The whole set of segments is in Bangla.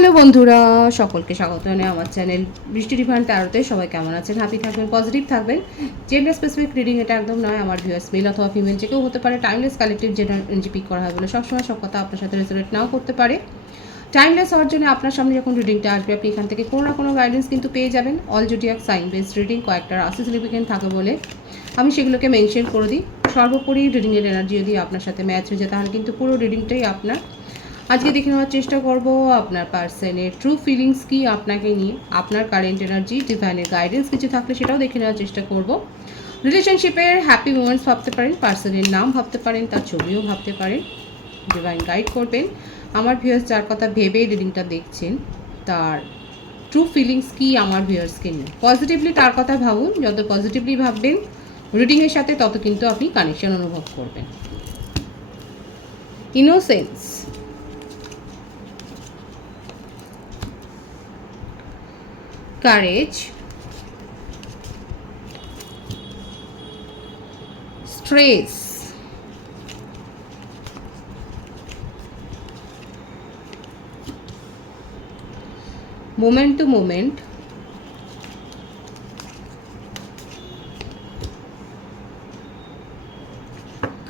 হ্যালো বন্ধুরা, সকলকে স্বাগত জানাই আমার চ্যানেল বৃষ্টি ডিভাইন ট্যারোতে। সবাই কেমন আছেন? হ্যাপি থাকবেন, পজিটিভ থাকবেন। জেন্ডার স্পেসিফিক রিডিং এটা একদম নয়। আমার ভিউয়ার্স মেল অথবা ফিমেল যে কেউ হতে পারে। Timeless collective gender energy pick করা হয় বলে সবসময় সব কথা আপনার সাথে রেজোনেট নাও করতে পারে। টাইমলেস হওয়ার জন্য আপনার সামনে যখন রিডিংটা আসবে, আপনি এখান থেকে কোনো না কোনো গাইডেন্স কিন্তু পেয়ে যাবেন। All zodiac sign based reading, কয়েকটা রাশি সিগনিফিকেন্ট থাকে বলে আমি সেগুলোকে মেনশন করে দিই। সর্বোপরি রিডিংয়ের এনার্জি যদি আপনার সাথে ম্যাচ হয়ে যায়, তাহলে কিন্তু পুরো রিডিংটাই আপনার। আজকে দেখে নেওয়ার চেষ্টা করব আপনার পার্সনের ট্রু ফিলিংস কি আপনাকে নিয়ে, আপনার কারেন্ট এনার্জি, ডিভাইনের গাইডেন্স কিছু থাকলে সেটাও দেখে নেওয়ার চেষ্টা করব। রিলেশনশিপের হ্যাপি মোমেন্টস ভাবতে পারেন, পার্সনের নাম ভাবতে পারেন, তার ছবিও ভাবতে পারেন। ডিভাইন গাইড করবেন। আমার ভিউয়ার্স যার কথা ভেবে রিডিংটা দেখছেন, তার ট্রু ফিলিংস কি আমার ভিউয়ার্সকে নিয়ে। পজিটিভলি তার কথা ভাবুন, যত পজিটিভলি ভাববেন রিডিংয়ের সাথে তত কিন্তু আপনি কানেকশন অনুভব করবেন। Innocence, courage, stress, moment to moment,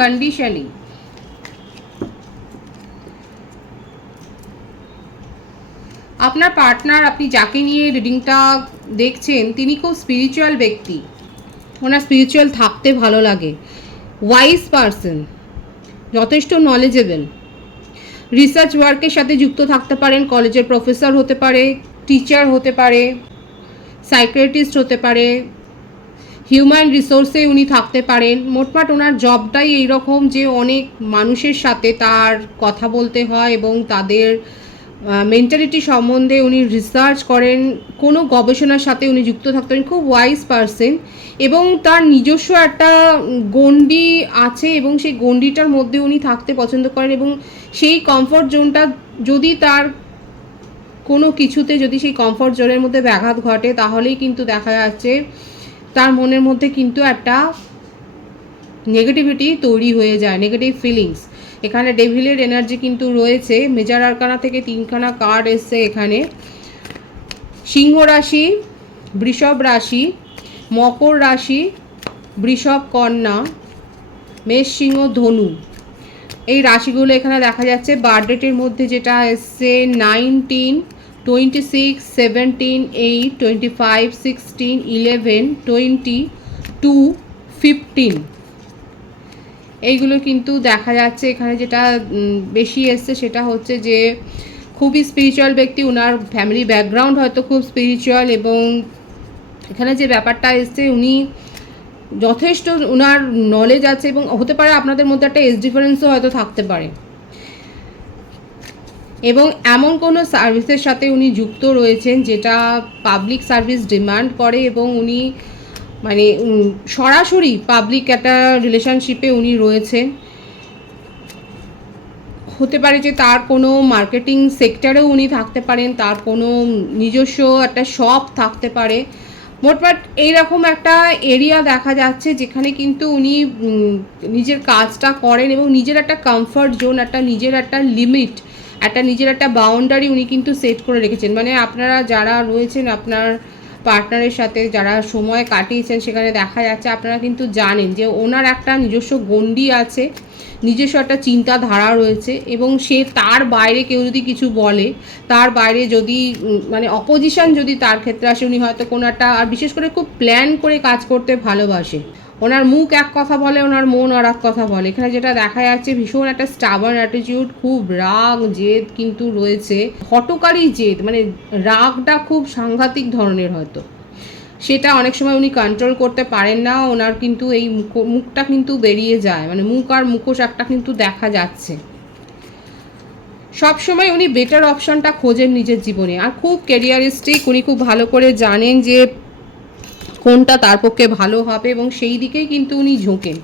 conditioning, আপনার পার্টনার, আপনি যাকে নিয়ে রিডিংটা দেখছেন, তিনি খুব স্পিরিচুয়াল ব্যক্তি। ওনার স্পিরিচুয়াল থাকতে ভালো লাগে। ওয়াইজ পারসন, যথেষ্ট নলেজেবল, রিসার্চ ওয়ার্কের সাথে যুক্ত থাকতে পারেন। কলেজের প্রফেসর হতে পারে, টিচার হতে পারে, সাইকিয়াট্রিস্ট হতে পারে, হিউম্যান রিসোর্সে উনি থাকতে পারেন। মোটমাট ওনার জবটাই এইরকম যে অনেক মানুষের সাথে তার কথা বলতে হয় এবং তাদের মেন্টালিটি সম্বন্ধে উনি রিসার্চ করেন, কোনো গবেষণার সাথে উনি যুক্ত থাকতে পারেন। খুব ওয়াইজ পারসন এবং তার নিজস্ব একটা গণ্ডি আছে এবং সেই গণ্ডিটার মধ্যে উনি থাকতে পছন্দ করেন এবং সেই কমফর্ট জোনটা যদি তার কোনো কিছুতে যদি সেই কমফর্ট জোনের মধ্যে ব্যাঘাত ঘটে, তাহলেই কিন্তু দেখা যাচ্ছে তার মনের মধ্যে কিন্তু একটা নেগেটিভিটি তৈরি হয়ে যায়, নেগেটিভ ফিলিংস। এখানে ডেভিলের এনার্জি কিন্তু রয়েছে। মেজার আরকানা থেকে 3খানা কার্ড এসছে এখানে। সিংহ রাশি, বৃষভ রাশি, মকর রাশি, বৃষভ কন্যা, মেষ সিংহ ধনু, এই রাশিগুলো এখানে দেখা যাচ্ছে। বার্থডেটের মধ্যে যেটা এসছে 19, 26, 17, 8, 25, 16, 11, 20, 2, 15 এইগুলো কিন্তু দেখা যাচ্ছে। এখানে যেটা বেশি এসছে সেটা হচ্ছে যে খুবই স্পিরিচুয়াল ব্যক্তি, ওনার ফ্যামিলি ব্যাকগ্রাউন্ড হয়তো খুব স্পিরিচুয়াল এবং এখানে যে ব্যাপারটা এসছে উনি যথেষ্ট ওনার নলেজ আছে এবং হতে পারে আপনাদের মধ্যে একটা এজ ডিফারেন্সও হয়তো থাকতে পারে এবং এমন কোনো সার্ভিসের সাথে উনি যুক্ত রয়েছেন যেটা পাবলিক সার্ভিস ডিমান্ড করে এবং উনি মানে সরাসরি পাবলিক একটা রিলেশনশিপে উনি রয়েছেন। হতে পারে যে তার কোনো মার্কেটিং সেক্টরেও উনি থাকতে পারেন, তার কোনো নিজস্ব একটা শপ থাকতে পারে। মোটমাট এইরকম একটা এরিয়া দেখা যাচ্ছে যেখানে কিন্তু উনি নিজের কাজটা করেন এবং নিজের একটা কমফর্ট জোন, একটা নিজের একটা লিমিট, একটা নিজের একটা বাউন্ডারি উনি কিন্তু সেট করে রেখেছেন। মানে আপনারা যারা রয়েছেন আপনার পার্টনারের সাথে যারা সময় কাটিয়েছেন, সেখানে দেখা যাচ্ছে আপনারা কিন্তু জানেন যে ওনার একটা নিজস্ব গণ্ডি আছে, নিজস্ব একটা চিন্তাধারা রয়েছে এবং সে তার বাইরে কেউ যদি কিছু বলে, তার বাইরে যদি মানে অপোজিশন যদি তার ক্ষেত্রে আসে, উনি হয়তো কোনো একটা, আর বিশেষ করে খুব প্ল্যান করে কাজ করতে ভালোবাসে। ওনার মুখ এক কথা বলে, ওনার মন আর এক কথা বলে। এখানে যেটা দেখা যাচ্ছে ভীষণ একটা স্টাবার্ন অ্যাটিটিউড, খুব রাগ জেদ কিন্তু রয়েছে, হটকারী জেদ, মানে রাগটা খুব সাংঘাতিক ধরনের হয়তো, সেটা অনেক সময় উনি কন্ট্রোল করতে পারেন না। ওনার কিন্তু এই মুখটা কিন্তু বেরিয়ে যায়, মানে মুখ আর মুখোশ একটা কিন্তু দেখা যাচ্ছে। সবসময় উনি বেটার অপশনটা খোঁজেন নিজের জীবনে আর খুব ক্যারিয়ারিস্টিক। উনি খুব ভালো করে জানেন যে কোনটা তার পক্ষে ভালো হবে এবং সেই দিকেই কিন্তু উনি ঝোঁকেন।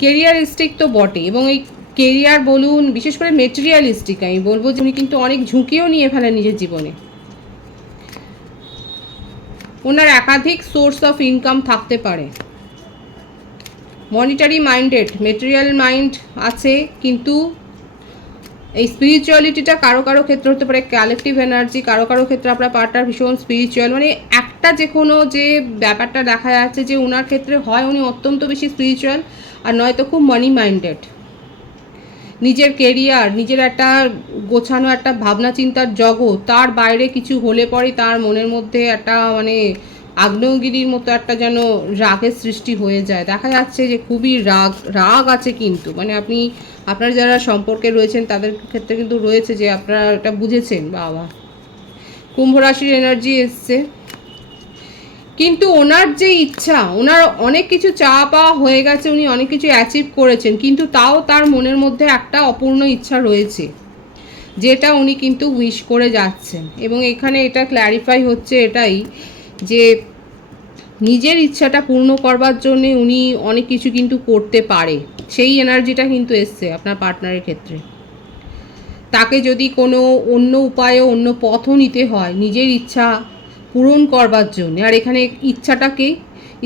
কেরিয়ারিস্টিক তো বটে এবং এই কেরিয়ার বলুন, বিশেষ করে মেটেরিয়ালিস্টিক, আমি বলবো যে উনি কিন্তু অনেক ঝুঁকিও নিয়ে ফেলেন নিজের জীবনে। ওনার একাধিক সোর্স অফ ইনকাম থাকতে পারে। মনিটারি মাইন্ডেড, মেটেরিয়াল মাইন্ড আছে, কিন্তু এই স্পিরিচুয়ালিটিটা কারো কারো ক্ষেত্রে হতে পারে কালেকটিভ এনার্জি, কারো কারো ক্ষেত্রে আপনার পার্টনার ভীষণ স্পিরিচুয়াল, মানে একটা যে কোনো যে ব্যাপারটা দেখা যাচ্ছে যে ওনার ক্ষেত্রে হয় উনি অত্যন্ত বেশি স্পিরিচুয়াল, আর নয়তো খুব মানি মাইন্ডেড। নিজের কেরিয়ার, নিজের একটা গোছানো একটা ভাবনা চিন্তার জগৎ, তার বাইরে কিছু হলে পরে তার মনের মধ্যে একটা মানে আগ্নেয়গিরির মতো একটা যেন রাগের সৃষ্টি হয়ে যায়। দেখা যাচ্ছে যে খুবই রাগ আছে, কিন্তু মানে আপনার যারা সম্পর্কে রয়েছেন তাদের ক্ষেত্রে কিন্তু রয়েছে যে আপনারা এটা বুঝেছেন। বাবা, কুম্ভ রাশির এনার্জি এসছে, কিন্তু ওনার যে ইচ্ছা, ওনার অনেক কিছু চাওয়া পাওয়া হয়ে গেছে, উনি অনেক কিছু অ্যাচিভ করেছেন, কিন্তু তাও তার মনের মধ্যে একটা অপূর্ণ ইচ্ছা রয়েছে যেটা উনি কিন্তু উইশ করে যাচ্ছেন। এবং এখানে এটা ক্ল্যারিফাই হচ্ছে এটাই যে নিজের ইচ্ছাটা পূর্ণ করবার জন্যে উনি অনেক কিছু কিন্তু করতে পারে, সেই এনার্জিটা কিন্তু এসছে আপনার পার্টনারের ক্ষেত্রে। তাকে যদি কোনো অন্য উপায়ে অন্য পথও নিতে হয় নিজের ইচ্ছা পূরণ করবার জন্য, আর এখানে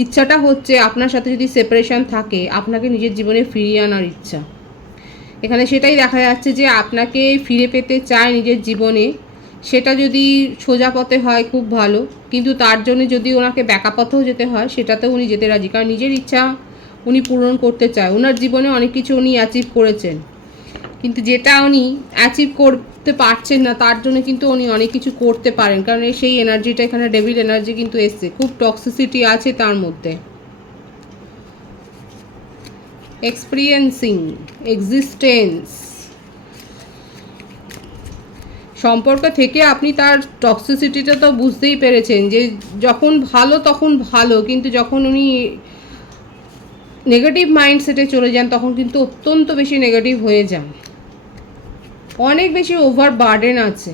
ইচ্ছাটা হচ্ছে আপনার সাথে যদি সেপারেশন থাকে আপনাকে নিজের জীবনে ফিরিয়ে আনার ইচ্ছা। এখানে সেটাই দেখা যাচ্ছে যে আপনাকে ফিরে পেতে চায় নিজের জীবনে, সেটা যদি সোজা পথে হয় খুব ভালো, কিন্তু তার জন্য যদি ওনাকে ব্যাকা পথেও যেতে হয় সেটাতেও উনি যেতে রাজি, কারণ নিজের ইচ্ছা উনি পূরণ করতে চায়। ওনার জীবনে অনেক কিছু উনি অ্যাচিভ করেছেন, কিন্তু যেটা উনি অ্যাচিভ করতে পারছেন না তার জন্য কিন্তু উনি অনেক কিছু করতে পারেন, কারণ সেই এনার্জিটা এখানে ডেভিল এনার্জি কিন্তু এসছে, খুব টক্সিসিটি আছে তার মধ্যে। এক্সপিরিয়েন্সিং এক্সিস্টেন্স, সম্পর্ক থেকে আপনি তার টক্সিসিটিটা তো বুঝতেই পেরেছেন যে যখন ভালো তখন ভালো, কিন্তু যখন উনি নেগেটিভ মাইন্ডসেটে চলে যান তখন কিন্তু অত্যন্ত বেশি নেগেটিভ হয়ে যান, অনেক বেশি ওভার বার্ডেন আছে।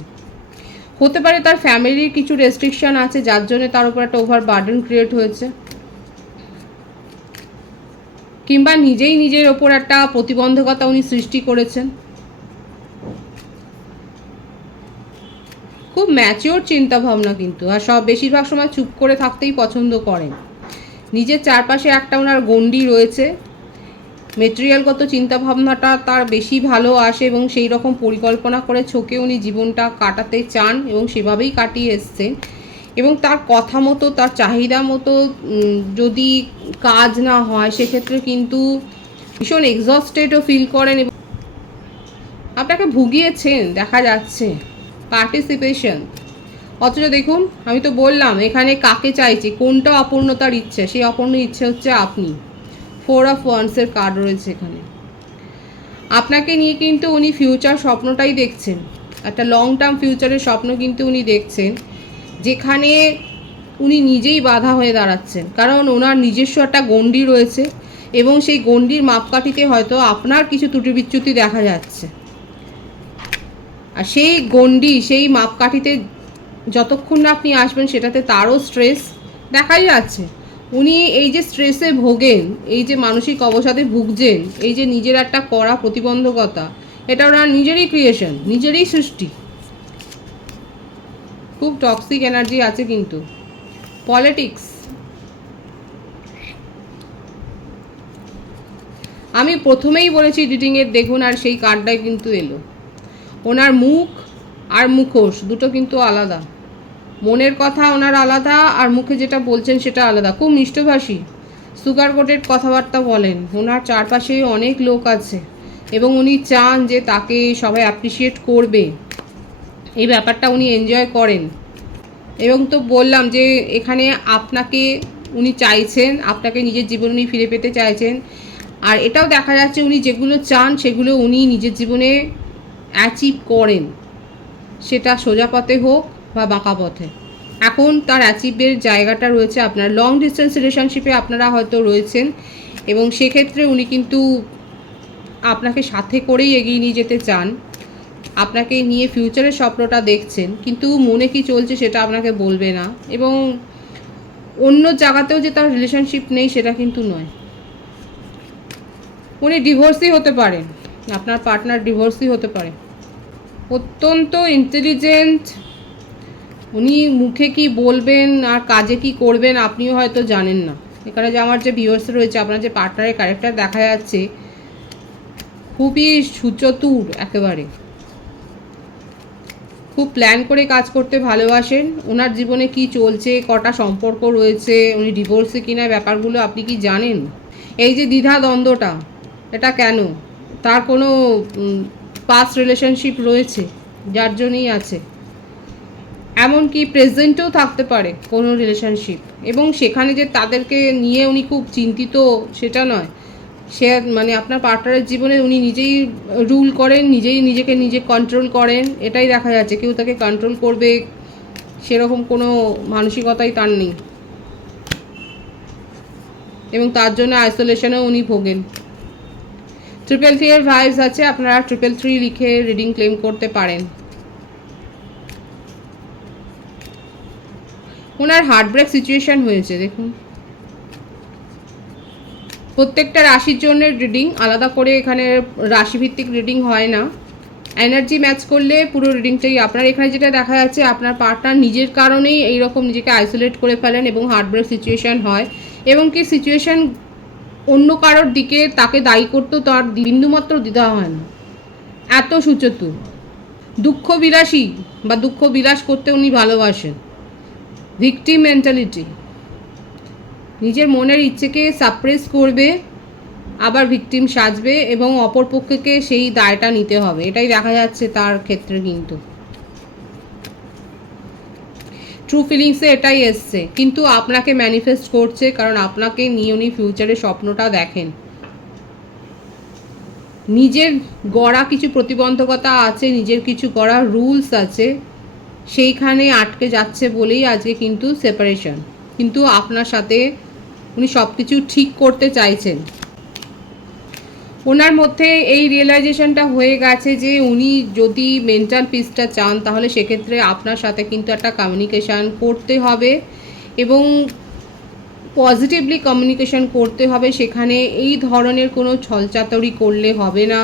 হতে পারে তার ফ্যামিলির কিছু রেস্ট্রিকশন আছে যার জন্য তার উপর একটা ওভার বার্ডেন ক্রিয়েট হয়েছে, কিংবা নিজেই নিজের ওপর একটা প্রতিবন্ধকতা উনি সৃষ্টি করেছেন। খুব ম্যাচিওর চিন্তাভাবনা কিন্তু, আর বেশিরভাগ সময় চুপ করে থাকতেই পছন্দ করেন। নিজের চারপাশে একটা ওনার গণ্ডি রয়েছে, মেটেরিয়ালগত চিন্তাভাবনাটা তার বেশি ভালো আসে এবং সেই রকম পরিকল্পনা করে ছোকে উনি জীবনটা কাটাতে চান এবং সেভাবেই কাটিয়ে এসছেন। এবং তার কথা মতো, তার চাহিদা মতো যদি কাজ না হয় সেক্ষেত্রে কিন্তু ভীষণ এক্সস্টেডও ফিল করেন এবং আপনাকে ভুগিয়েছেন দেখা যাচ্ছে। পার্টিসিপেশন, অথচ দেখুন আমি তো বললাম এখানে কাকে চাইছে, কোনটা অপূর্ণতার ইচ্ছে, সেই অপূর্ণ ইচ্ছে হচ্ছে আপনি। 4 অফ ওয়ান্ডসের কার্ড রয়েছে এখানে। আপনাকে নিয়ে কিন্তু উনি ফিউচার স্বপ্নটাই দেখছেন, একটা লং টার্ম ফিউচারের স্বপ্ন কিন্তু উনি দেখছেন, যেখানে উনি নিজেই বাধা হয়ে দাঁড়াচ্ছেন, কারণ ওনার নিজস্ব একটা গণ্ডি রয়েছে এবং সেই গণ্ডির মাপকাঠিতে হয়তো আপনার কিছু ত্রুটি বিচ্যুতি দেখা যাচ্ছে। আর সেই গণ্ডি, সেই মাপকাঠিতে যতক্ষণ না আপনি আসবেন সেটাতে তারও স্ট্রেস দেখাই যাচ্ছে। উনি এই যে স্ট্রেসে ভোগেন, এই যে মানসিক অবসাদে ভুগছেন, এই যে নিজের একটা কড়া প্রতিবন্ধকতা, এটা ওনার নিজেরই ক্রিয়েশন, নিজেরই সৃষ্টি। খুব টক্সিক এনার্জি আছে কিন্তু। পলিটিক্স, আমি প্রথমেই বলেছি রিডিংয়ের দেখুন, আর সেই কার্ডটাই কিন্তু এলো। ওনার মুখ আর মুখোশ দুটো কিন্তু আলাদা, মনের কথা ওনার আলাদা আর মুখে যেটা বলছেন সেটা আলাদা। খুব মিষ্টভাষী, সুগার কোটেড কথাবার্তা বলেন, ওনার চারপাশে অনেক লোক আছে এবং উনি চান যে তাকে সবাই অ্যাপ্রিসিয়েট করবে, এই ব্যাপারটা উনি এনজয় করেন। এবং তো বললাম যে এখানে আপনাকে উনি চাইছেন, আপনাকে নিজের জীবনে উনি ফিরে পেতে চাইছেন, আর এটাও দেখা যাচ্ছে উনি যেগুলো চান সেগুলো উনি নিজের জীবনে অ্যাচিভ করেন, সেটা সোজা পথে হোক বা বাঁকা পথে। এখন তার অ্যাচিভের জায়গাটা রয়েছে আপনার লং ডিস্টেন্স রিলেশনশিপে আপনারা হয়তো রয়েছেন, এবং সেক্ষেত্রে উনি কিন্তু আপনাকে সাথে করেই এগিয়ে নিয়ে যেতে চান, আপনাকে নিয়ে ফিউচারের স্বপ্নটা দেখছেন, কিন্তু মনে কি চলছে সেটা আপনাকে বলবে না। এবং অন্য জায়গাতেও যে তার রিলেশনশিপ নেই সেটা কিন্তু নয়। উনি ডিভোর্সই হতে পারেন, আপনার পার্টনার ডিভোর্সই হতে পারে। অত্যন্ত ইন্টেলিজেন্ট, উনি মুখে কি বলবেন আর কাজে কি করবেন আপনিও হয়তো জানেন না। এখানে যে আমার যে ভিউয়ার্স রয়েছে, আপনার যে পার্টনারের ক্যারেক্টার দেখা যাচ্ছে খুবই সুচতুর একেবারে, খুব প্ল্যান করে কাজ করতে ভালোবাসেন। ওনার জীবনে কি চলছে, কটা সম্পর্ক রয়েছে, উনি ডিভোর্সে কিনা, ব্যাপারগুলো আপনি কি জানেন? এই যে দ্বিধা দ্বন্দ্বটা, এটা কেন? তার কোনো পাস্ট রিলেশনশিপ রয়েছে যার জন্যই আছে, এমনকি প্রেজেন্টেও থাকতে পারে কোনো রিলেশনশিপ, এবং সেখানে যে তাদেরকে নিয়ে উনি খুব চিন্তিত সেটা নয়। সে মানে আপনার পার্টনারের জীবনে উনি নিজেই রুল করেন, নিজেই নিজেকে নিজে কন্ট্রোল করেন, এটাই দেখা যাচ্ছে। কেউ তাকে কন্ট্রোল করবে সেরকম কোনো মানসিকতাই তার নেই, এবং তার জন্য আইসোলেশনেও উনি ভোগেন। 333 এর ভাইবস আছে, আপনারা 333 লিখে রিডিং ক্লেম করতে পারেন। ওনার হার্টব্রেক সিচুয়েশন হয়েছে, দেখুন। প্রত্যেকটা রাশির জন্য রিডিং আলাদা করে, এখানে রাশিভিত্তিক রিডিং হয় না। এনার্জি ম্যাচ করলে পুরো রিডিংটাই আপনার। এখানে যেটা দেখা যাচ্ছে, আপনার পার্টনার নিজের কারণেই এইরকম নিজেকে আইসোলেট করে ফেলেন এবং হার্টব্রেক সিচুয়েশান হয়, এবং কি সিচুয়েশান অন্য কারোর দিকে তাকে দায়ী করতেও তার বিন্দুমাত্র দ্বিধা হয় না, এত সুচতুর। দুঃখ বিলাসী বা দুঃখ বিলাস করতে উনি ভালোবাসেন। ভিকটিম মেন্টালিটি, নিজের মনের ইচ্ছেকে সাপ্রেস করবে, আবার ভিকটিম সাজবে, এবং অপরপক্ষকে সেই দায়টা নিতে হবে, এটাই দেখা যাচ্ছে তার ক্ষেত্রে। কিন্তু ট্রু ফিলিংসে এটাই এসছে, কিন্তু আপনাকে ম্যানিফেস্ট করছে, কারণ আপনাকে নিয়ে উনি ফিউচারে স্বপ্নটা দেখেন। নিজের গড়া কিছু প্রতিবন্ধকতা আছে, নিজের কিছু গড়া রুলস আছে, সেইখানে আটকে যাচ্ছে বলেই আজকে কিন্তু সেপারেশন। কিন্তু আপনার সাথে উনি সব কিছু ঠিক করতে চাইছেন। ওনার মধ্যে এই রিয়েলাইজেশনটা হয়ে গেছে যে উনি যদি মেন্টাল পিসটা চান, তাহলে সেক্ষেত্রে আপনার সাথে কিন্তু একটা কমিউনিকেশান করতে হবে, এবং পজিটিভলি কমিউনিকেশন করতে হবে। সেখানে এই ধরনের কোনো ছলচাতুরি করলে হবে না,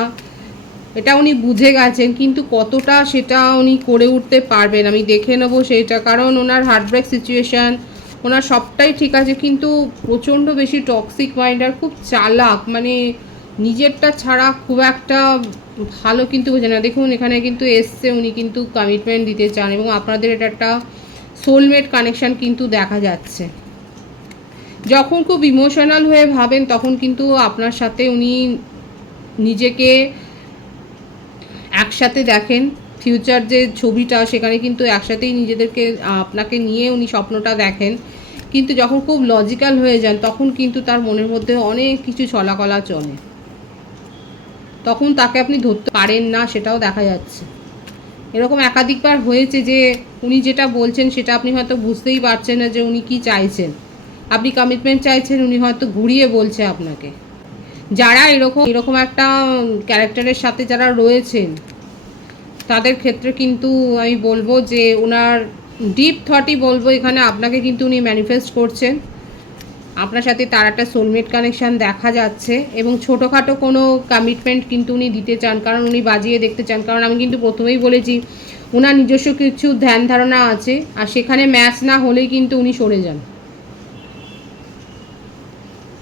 এটা উনি বুঝে গেছেন। কিন্তু কতটা সেটা উনি করে উঠতে পারবেন আমি দেখে নেবো সেইটা, কারণ ওনার হার্টব্রেক সিচুয়েশান, ওনার সবটাই ঠিক আছে, কিন্তু প্রচণ্ড বেশি টক্সিক মাইন্ড আর খুব চালাক, মানে নিজেরটা ছাড়া খুব একটা ভালো কিন্তু বোঝে না। দেখুন এখানে কিন্তু এসছে, উনি কিন্তু কমিটমেন্ট দিতে চান, এবং আপনাদের এটা একটা সোলমেট কানেকশান কিন্তু দেখা যাচ্ছে। যখন খুব ইমোশনাল হয়ে ভাবেন, তখন কিন্তু আপনার সাথে উনি নিজেকে একসাথে দেখেন। ফিউচার যে ছবিটা, সেখানে কিন্তু একসাথেই নিজেদেরকে আপনাকে নিয়ে উনি স্বপ্নটা দেখেন। কিন্তু যখন খুব লজিক্যাল হয়ে যান, তখন কিন্তু তার মনের মধ্যে অনেক কিছু ছলাকলা চলে, তখন তাকে আপনি ধরতে পারেন না, সেটাও দেখা যাচ্ছে। এরকম একাধিকবার হয়েছে যে উনি যেটা বলছেন সেটা আপনি হয়তো বুঝতেই পারছেন না যে উনি কি চাইছেন। আপনি কমিটমেন্ট চাইছেন, উনি হয়তো ঘুরিয়ে বলছে আপনাকে। যারা এরকম একটা ক্যারেক্টারের সাথে যারা রয়েছেন, তাদের ক্ষেত্রে কিন্তু আমি বলবো যে ওনার ডিপ থটই বলবো, এখানে আপনাকে কিন্তু উনি ম্যানিফেস্ট করছেন। আপনার সাথে তার একটা সোলমেট কানেকশান দেখা যাচ্ছে, এবং ছোটোখাটো কোনো কমিটমেন্ট কিন্তু উনি দিতে চান, কারণ উনি বাজিয়ে দেখতে চান। কারণ আমি কিন্তু প্রথমেই বলেছি, ওনার নিজস্ব কিছু ধ্যান ধারণা আছে, আর সেখানে ম্যাচ না হলেই কিন্তু উনি সরে যান।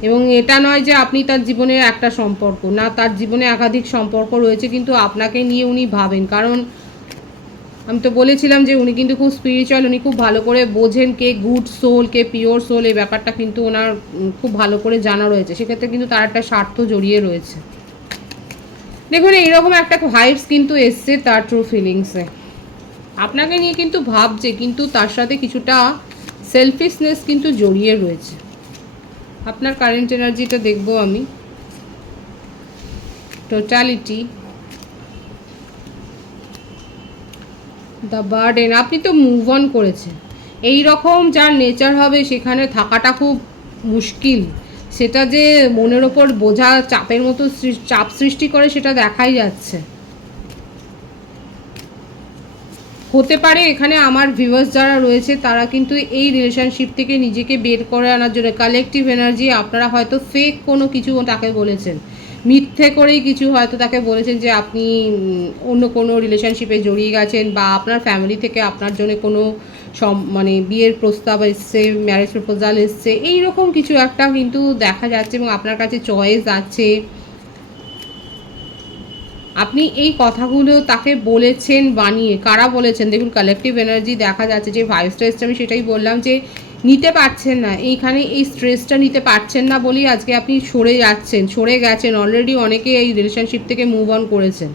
এবং এটা নয় যে আপনি তার জীবনের একটা সম্পর্ক না, তার জীবনে একাধিক সম্পর্ক রয়েছে, কিন্তু আপনাকে নিয়ে উনি ভাবেন। কারণ আমি তো বলেছিলাম যে উনি কিন্তু খুব স্পিরিচুয়াল, উনি খুব ভালো করে বোঝেন কে গুড সোল, কে পিওর সোল, এই ব্যাপারটা কিন্তু ওনার খুব ভালো করে জানা রয়েছে। সেক্ষেত্রে কিন্তু তার একটা স্বার্থ জড়িয়ে রয়েছে। দেখুন এইরকম একটা ভাইবস কিন্তু এসছে তার ট্রু ফিলিংসে, আপনাকে নিয়ে কিন্তু ভাবছে, কিন্তু তার সাথে কিছুটা সেলফিশনেস কিন্তু জড়িয়ে রয়েছে। আপনার কারেন্ট এনার্জিটা দেখবো আমি। টোটালিটি, দ্য বার্ডেন, আপনি তো মুভ অন করেছেন। এই রকম যার নেচার হবে, সেখানে থাকাটা খুব মুশকিল। সেটা যে মনের ওপর বোঝা চাপের মতো চাপ সৃষ্টি করে, সেটা দেখাই যাচ্ছে। হতে পারে এখানে আমার ভিউয়ার্স যারা রয়েছে, তারা কিন্তু এই রিলেশনশিপ থেকে নিজেকে বের করে আনার জন্য কালেকটিভ এনার্জি, আপনারা হয়তো ফেক কোনো কিছু তাকে বলেছেন, মিথ্যে করেই কিছু হয়তো তাকে বলেছেন যে আপনি অন্য কোনো রিলেশনশিপে জড়িয়ে গেছেন, বা আপনার ফ্যামিলি থেকে আপনার জন্য কোনো মানে বিয়ের প্রস্তাব এসছে, ম্যারেজ প্রপোজাল এসছে, এইরকম কিছু একটা কিন্তু দেখা যাচ্ছে, এবং আপনার কাছে চয়েস আছে। আপনি এই কথাগুলো তাকে বলেছেন বানিয়ে, কারা বলেছেন দেখুন কালেকটিভ এনার্জি দেখা যাচ্ছে, যে ভাইব স্ট্রেসটা আমি সেটাই বললাম যে নিতে পারছেন না, এইখানে এই স্ট্রেসটা নিতে পারছেন না বলেই আজকে আপনি সরে যাচ্ছেন, সরে গেছেন, অলরেডি অনেকে এই রিলেশনশিপ থেকে মুভ অন করেছেন।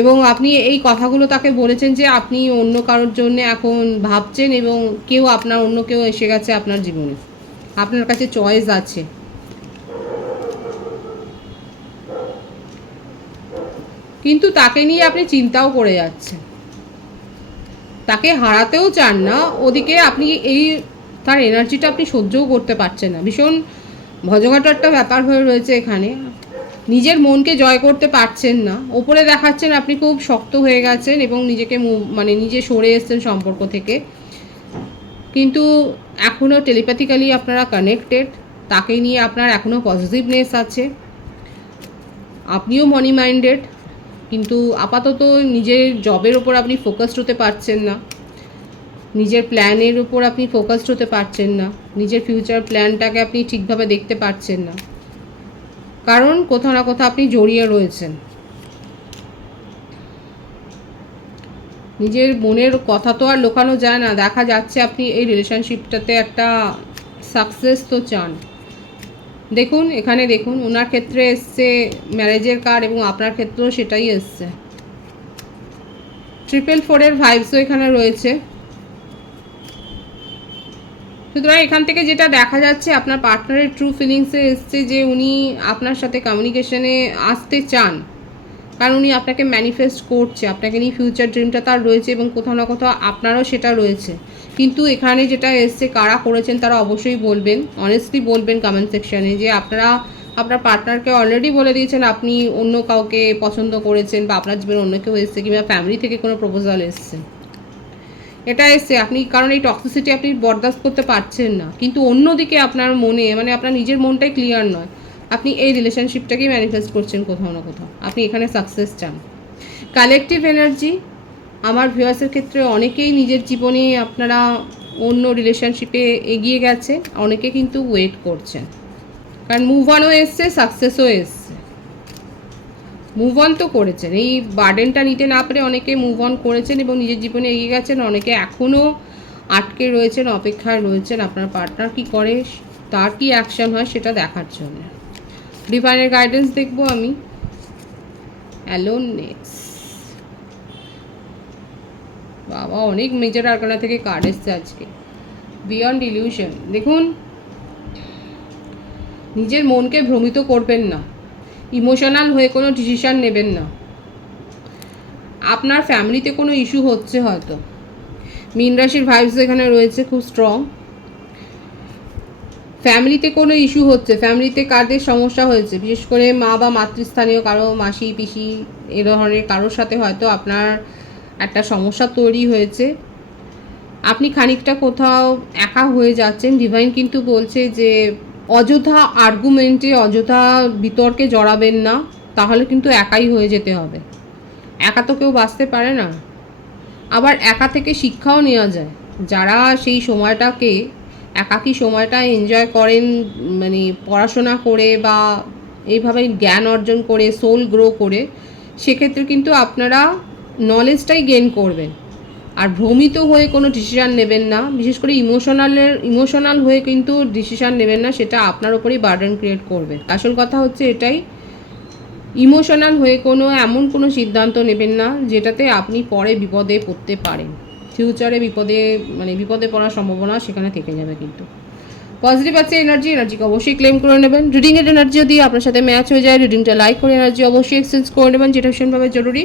এবং আপনি এই কথাগুলো তাকে বলেছেন যে আপনি অন্য কারোর জন্য এখন ভাবছেন এবং অন্য কেউ এসে গেছে আপনার জীবনে, আপনার কাছে চয়েস আছে। কিন্তু তাকে নিয়ে আপনি চিন্তাও করে যাচ্ছেন, তাকে হারাতেও চান না, ওদিকে আপনি তার এনার্জিটা আপনি সহ্যও করতে পারছেন না, ভীষণ ভজঘট একটা ব্যাপার হয়ে রয়েছে এখানে। নিজের মনকে জয় করতে পারছেন না, ওপরে দেখাচ্ছেন আপনি খুব শক্ত হয়ে গেছেন এবং নিজেকে নিজে সরে এসছেন সম্পর্ক থেকে, কিন্তু এখনও টেলিপ্যাথিক্যালি আপনারা কানেক্টেড, তাকে নিয়ে আপনার এখনও পজিটিভনেস আছে, আপনিও মানি মাইন্ডেড, কিন্তু আপাতত নিজের জবের ওপর আপনি ফোকাসড হতে পারছেন না, নিজের প্ল্যানের উপর আপনি ফোকাসড হতে পারছেন না, নিজের ফিউচার প্ল্যানটাকে আপনি ঠিকভাবে দেখতে পারছেন না, কারণ কোথাও না কোথাও আপনি জড়িয়ে রয়েছেন। নিজের মনের কথা তো আর লুকানো যায় না, দেখা যাচ্ছে আপনি এই রিলেশনশিপটাতে একটা সাকসেস তো চান। দেখুন এখানে দেখুন ওনার ক্ষেত্রে এসছে ম্যারেজের কার্ড এবং আপনার ক্ষেত্রেও সেটাই এসছে, 444-এর ভাইবসও এখানে রয়েছে। সুতরাং এখান থেকে যেটা দেখা যাচ্ছে আপনার পার্টনারের ট্রু ফিলিংসে এসছে যে উনি আপনার সাথে কমিউনিকেশনে আসতে চান, কারণ উনি আপনাকে ম্যানিফেস্ট করছে, আপনাকে নিয়ে ফিউচার ড্রিমটা তার রয়েছে এবং কোথাও না কোথাও আপনারও সেটা রয়েছে। কিন্তু এখানে যেটা এসছে কারা করেছেন তারা অবশ্যই বলবেন, অনেস্টলি বলবেন কমেন্ট সেকশানে, যে আপনারা আপনার পার্টনারকে অলরেডি বলে দিয়েছেন আপনি অন্য কাউকে পছন্দ করেছেন বা আপনার জীবনে অন্য কেউ এসছে কিংবা ফ্যামিলি থেকে কোনো প্রপোজাল এসছে, এটা এসছে আপনি, কারণ এই টক্সিসিটি আপনি বরদাস্ত করতে পারছেন না। কিন্তু অন্যদিকে আপনার মনে আপনার নিজের মনটাই ক্লিয়ার নয়, আপনি এই রিলেশনশিপটাকেই ম্যানিফেস্ট করছেন কোথাও না কোথাও, আপনি এখানে সাকসেস চান। কালেকটিভ এনার্জি আমার ভিউয়ার্সের ক্ষেত্রে অনেকেই নিজের জীবনে আপনারা অন্য রিলেশনশিপে এগিয়ে গেছে, অনেকে কিন্তু ওয়েট করছেন, কারণ মুভ অনও এসছে, সাকসেসও এসছে। মুভ অন তো করেছেন, এই বার্ডেনটা নিতে না পেরে অনেকে মুভ অন করেছেন এবং নিজের জীবনে এগিয়ে গেছেন, অনেকে এখনও আটকে রয়েছেন, অপেক্ষায় রয়েছেন আপনার পার্টনার কি করে, তার কি অ্যাকশন হয় সেটা দেখার জন্য। ডিভাইনের গাইডেন্স দেখবো আমি। অ্যালোননেস, বাবা অনেক মেজর আরকানা থেকে কার্ড এসছে আজকে। বিয়ন্ড ইলিউশন, দেখুন নিজের মনকে ভ্রমিত করবেন না, ইমোশনাল হয়ে কোনো ডিসিশান নেবেন না। আপনার ফ্যামিলিতে কোনো ইস্যু হচ্ছে হয়তো, মীন রাশির ভাইবস এখানে রয়েছে খুব স্ট্রং, ফ্যামিলিতে কোনো ইস্যু হচ্ছে, ফ্যামিলিতে কাদের সমস্যা হয়েছে, বিশেষ করে মা বা মাতৃস্থানীয় কারো, মাসি পিসি এ ধরনের কারোর সাথে হয়তো আপনার একটা সমস্যা তৈরি হয়েছে, আপনি খানিকটা কোথাও একা হয়ে যাচ্ছেন। ডিভাইন কিন্তু বলছে যে অযথা আর্গুমেন্টে, অযথা বিতর্কে জড়াবেন না, তাহলে কিন্তু একাই হয়ে যেতে হবে, একা তো কেউ বাঁচতে পারে না। আবার একা থেকে শিক্ষাও নেওয়া যায়, যারা সেই সময়টাকে একাকী সময়টা এনজয় করেন, পড়াশোনা করে বা এইভাবে জ্ঞান অর্জন করে, সোল গ্রো করে, সেক্ষেত্রে কিন্তু আপনারা নলেজটাই গেইন করবেন। আর ভ্রমিত হয়ে কোনো ডিসিশান নেবেন না, বিশেষ করে ইমোশনাল হয়ে কিন্তু ডিসিশান নেবেন না, সেটা আপনার ওপরেই বার্ডেন ক্রিয়েট করবে। আসল কথা হচ্ছে এটাই, ইমোশনাল হয়ে এমন কোনো সিদ্ধান্ত নেবেন না যেটাতে আপনি পরে বিপদে পড়তে পারেন, ফিউচারে বিপদে পড়ার সম্ভাবনা সেখানে থেকে যাবে। কিন্তু পজিটিভ আছে এনার্জিকে অবশ্যই ক্লেম করে নেবেন। রিডিংয়ের এনার্জি যদি আপনার সাথে ম্যাচ হয়ে যায়, রিডিংটা লাইক করে এনার্জি অবশ্যই এক্সচেঞ্জ করে নেবেন, যেটা ভীষণভাবে জরুরি।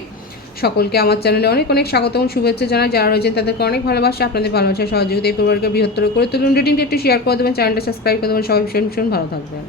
সকলকে আমার চ্যানেলে অনেক অনেক স্বাগত এবং শুভেচ্ছা জানাই, যারা রয়েছেন তাদেরকে অনেক ভালোবাসা, আপনাদের ভালোবাসা সহযোগিতা এই পরিবারকে বৃহত্তর করে তুলুন। রিডিংটা একটু শেয়ার করে দেবেন, চ্যানেলটা সাবস্ক্রাইব করে দেবেন, সবাই ভীষণ ভীষণ ভালো থাকবেন।